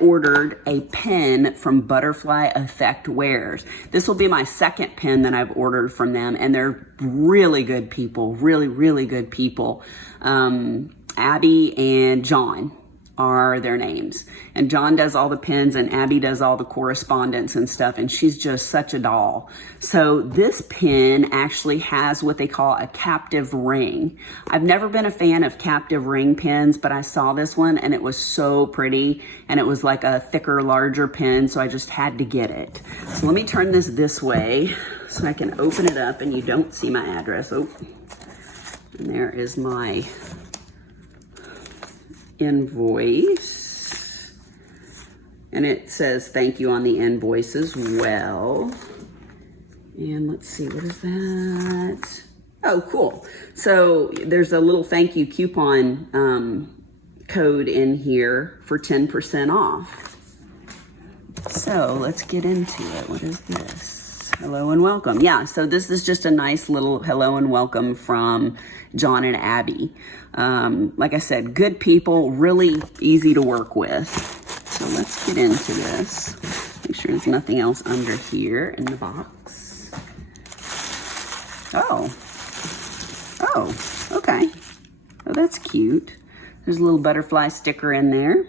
ordered a pen from Butterfly Effect Wares. This will be my second pen that I've ordered from them, and they're really good people, really good people. Abby and John are their names. And John does all the pens and Abby does all the correspondence and stuff, and she's just such a doll. So this pen actually has what they call a captive ring. I've never been a fan of captive ring pens, but I saw this one and it was so pretty, and it was like a thicker, larger pen, so I just had to get it. So let me turn this way so I can open it up and you don't see my address. Oh, and there is my invoice, and it says thank you on the invoice as well. And let's see, what is that? Oh, cool. So there's a little thank you coupon code in here for 10% off. So let's get into it. What is this? Hello and welcome. Yeah, so this is just a nice little hello and welcome from John and Abby. Like I said, good people, really easy to work with. So let's get into this. Make sure there's nothing else under here in the box. Oh, okay. Oh, that's cute. There's a little butterfly sticker in there.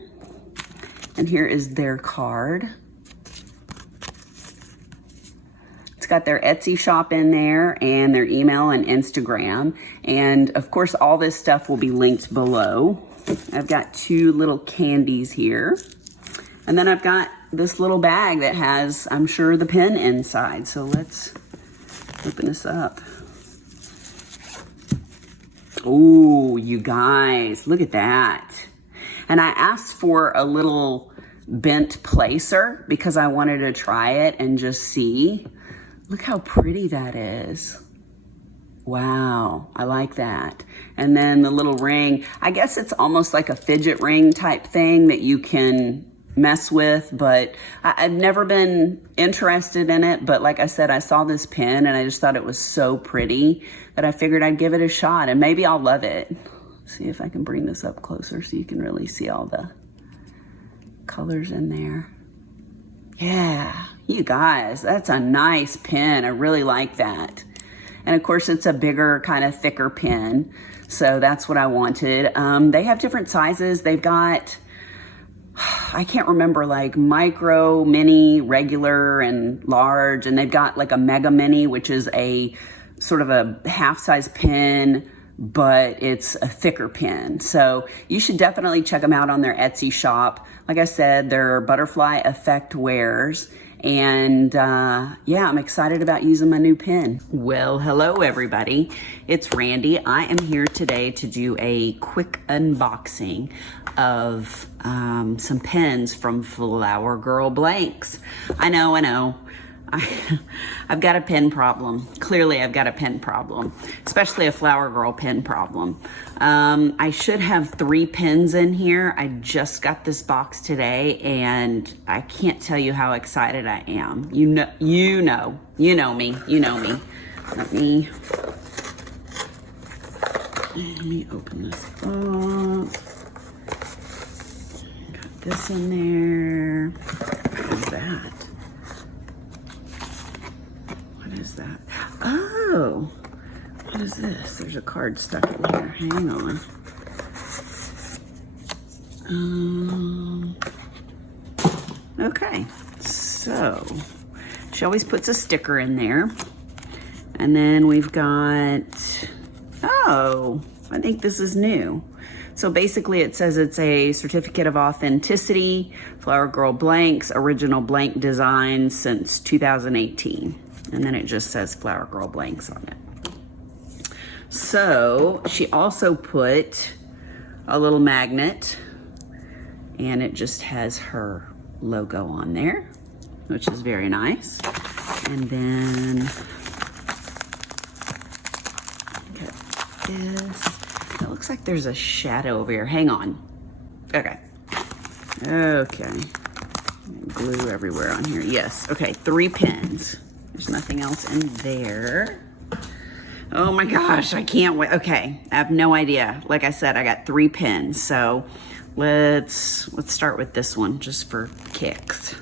And here is their card. It's got their Etsy shop in there and their email and Instagram. And of course, all this stuff will be linked below. I've got two little candies here. And then I've got this little bag that has, I'm sure, the pen inside. So let's open this up. Oh, you guys, look at that. And I asked for a little bent placer because I wanted to try it and just see. Look how pretty that is. Wow, I like that. And then the little ring, I guess it's almost like a fidget ring type thing that you can mess with, but I've never been interested in it. But like I said, I saw this pen and I just thought it was so pretty that I figured I'd give it a shot and maybe I'll love it. See if I can bring this up closer so you can really see all the colors in there. Yeah, you guys, that's a nice pen. I really like that. And of course, it's a bigger, kind of thicker pen. So that's what I wanted. They have different sizes. They've got, I can't remember, like micro, mini, regular, and large. And they've got like a mega mini, which is a sort of a half-size pen, but it's a thicker pen. So you should definitely check them out on their Etsy shop. Like I said, they're Butterfly Effect Wares. And yeah, I'm excited about using my new pen. Well, hello everybody. It's Randy. I am here today to do a quick unboxing of some pens from Flower Girl Blanks. I know. I've got a pen problem. Clearly, I've got a pen problem, especially a Flower Girl pen problem. I should have 3 pens in here. I just got this box today, and I can't tell you how excited I am. You know me. Let me open this up. Got this in there. What is that? What is that? Oh, what is this? There's a card stuck in here. Hang on. Okay, so she always puts a sticker in there. And then we've got, oh, I think this is new. So basically it says it's a certificate of authenticity, Flower Girl Blanks, original blank design since 2018. And then it just says Flower Girl Blanks on it. So she also put a little magnet, and it just has her logo on there, which is very nice. And then got this. It looks like there's a shadow over here. Hang on. Okay. Glue everywhere on here. Yes. Okay. 3 pens. There's nothing else in there. Oh my gosh, I can't wait. Okay, I have no idea. Like I said, I got 3 pens. So let's start with this one just for kicks.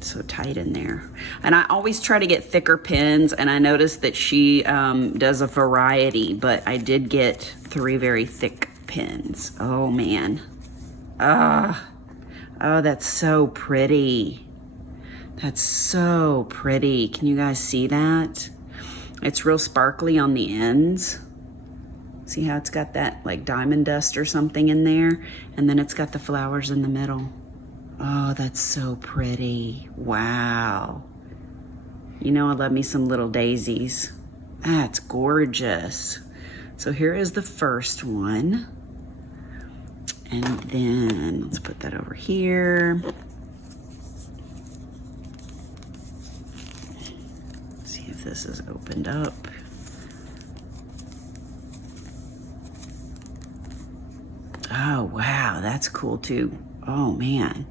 So tight in there. And I always try to get thicker pins, and I noticed that she does a variety, but I did get 3 very thick pins. Oh man. Oh, that's so pretty. That's so pretty. Can you guys see that? It's real sparkly on the ends. See how it's got that like diamond dust or something in there? And then it's got the flowers in the middle. Oh, that's so pretty. Wow. You know, I love me some little daisies. That's gorgeous. So here is the first one. And then let's put that over here. See if this is opened up. Oh, wow, that's cool too. Oh man,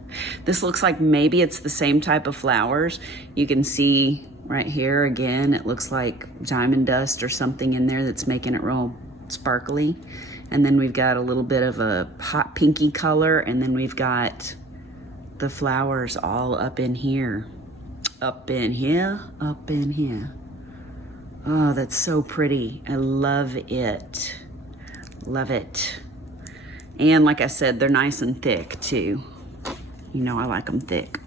this looks like maybe it's the same type of flowers. You can see right here again, it looks like diamond dust or something in there that's making it real sparkly. And then we've got a little bit of a hot pinky color, and then we've got the flowers all up in here. Up in here, up in here. Oh, that's so pretty. I love it. Love it. And like I said, they're nice and thick too. You know I like them thick.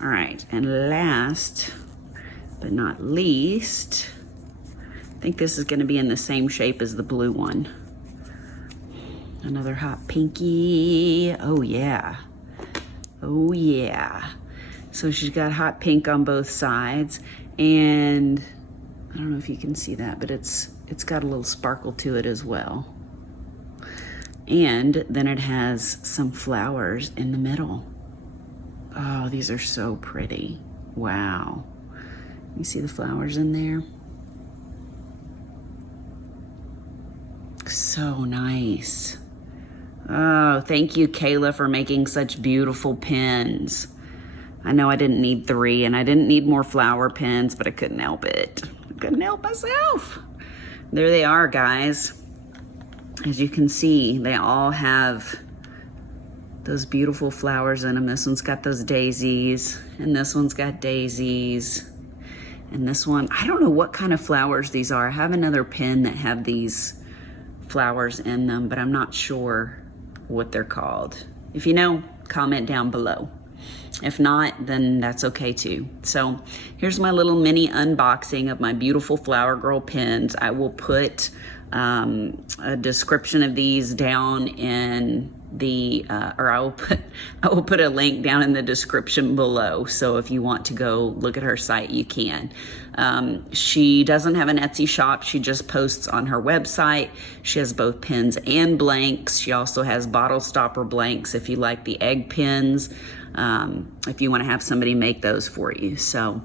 All right, and last but not least, I think this is gonna be in the same shape as the blue one. Another hot pinky. Oh yeah. Oh yeah. So she's got hot pink on both sides, and I don't know if you can see that, but it's got a little sparkle to it as well. And then it has some flowers in the middle. Oh, these are so pretty. Wow. You see the flowers in there? So nice. Oh, thank you, Kayla, for making such beautiful pins. I know I didn't need 3, and I didn't need more flower pins, but I couldn't help it. I couldn't help myself. There they are, guys. As you can see, they all have those beautiful flowers in them. This one's got those daisies, and this one's got daisies. And this one, I don't know what kind of flowers these are. I have another pin that have these flowers in them, but I'm not sure what they're called. If you know, comment down below. If not, then that's okay too. So here's my little mini unboxing of my beautiful Flower Girl pins. I will put a description of these down in the, or I will put a link down in the description below. So if you want to go look at her site, you can. She doesn't have an Etsy shop. She just posts on her website. She has both pins and blanks. She also has bottle stopper blanks if you like the egg pins, if you want to have somebody make those for you. So,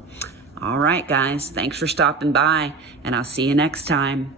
all right, guys, thanks for stopping by, and I'll see you next time.